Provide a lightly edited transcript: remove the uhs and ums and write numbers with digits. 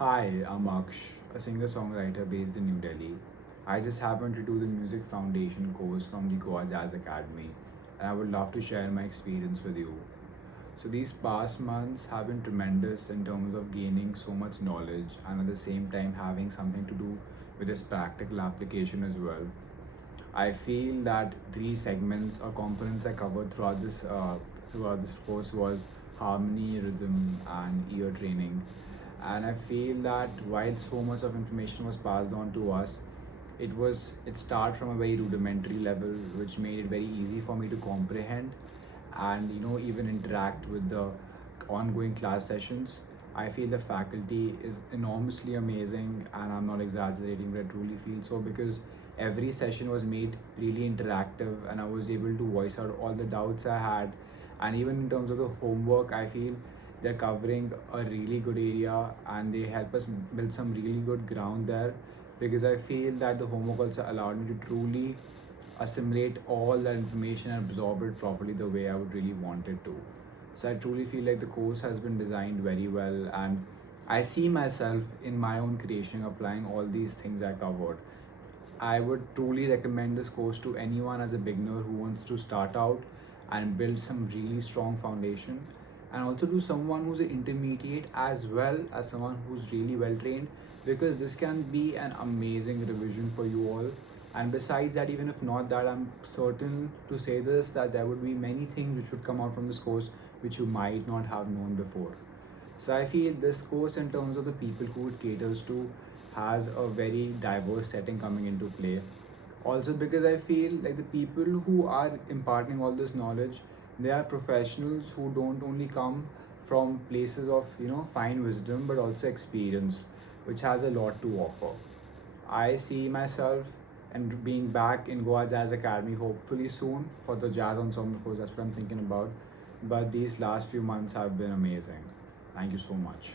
Hi, I'm Aksh, a singer-songwriter based in New Delhi. I just happened to do the Music Foundation course from the Goa Jazz Academy, and I would love to share my experience with you. So these past months have been tremendous in terms of gaining so much knowledge and at the same time having something to do with this practical application as well. I feel that three segments or components I covered throughout this course was harmony, rhythm, and ear training. And I feel that while so much of information was passed on to us, it started from a very rudimentary level, which made it very easy for me to comprehend and even interact with the ongoing class sessions. I feel the faculty is enormously amazing, and I'm not exaggerating, but I truly feel so because every session was made really interactive, and I was able to voice out all the doubts I had. And even in terms of the homework, I feel they're covering a really good area and they help us build some really good ground there because I feel that the homework also allowed me to truly assimilate all that information and absorb it properly the way I would really want it to. So I truly feel like the course has been designed very well, and I see myself in my own creation applying all these things I covered. I would truly recommend this course to anyone as a beginner who wants to start out and build some really strong foundation, and also to someone who's an intermediate as well as someone who's really well trained, because this can be an amazing revision for you all. And besides that, even if not that, I'm certain to say this that there would be many things which would come out from this course which you might not have known before. So I feel this course, in terms of the people who it caters to, has a very diverse setting coming into play. Also, because I feel like the people who are imparting all this knowledge, they are professionals who don't only come from places of fine wisdom but also experience, which has a lot to offer. I see myself and being back in Goa Jazz Academy hopefully soon for the jazz ensemble course. That's what I'm thinking about. But these last few months have been amazing. Thank you so much.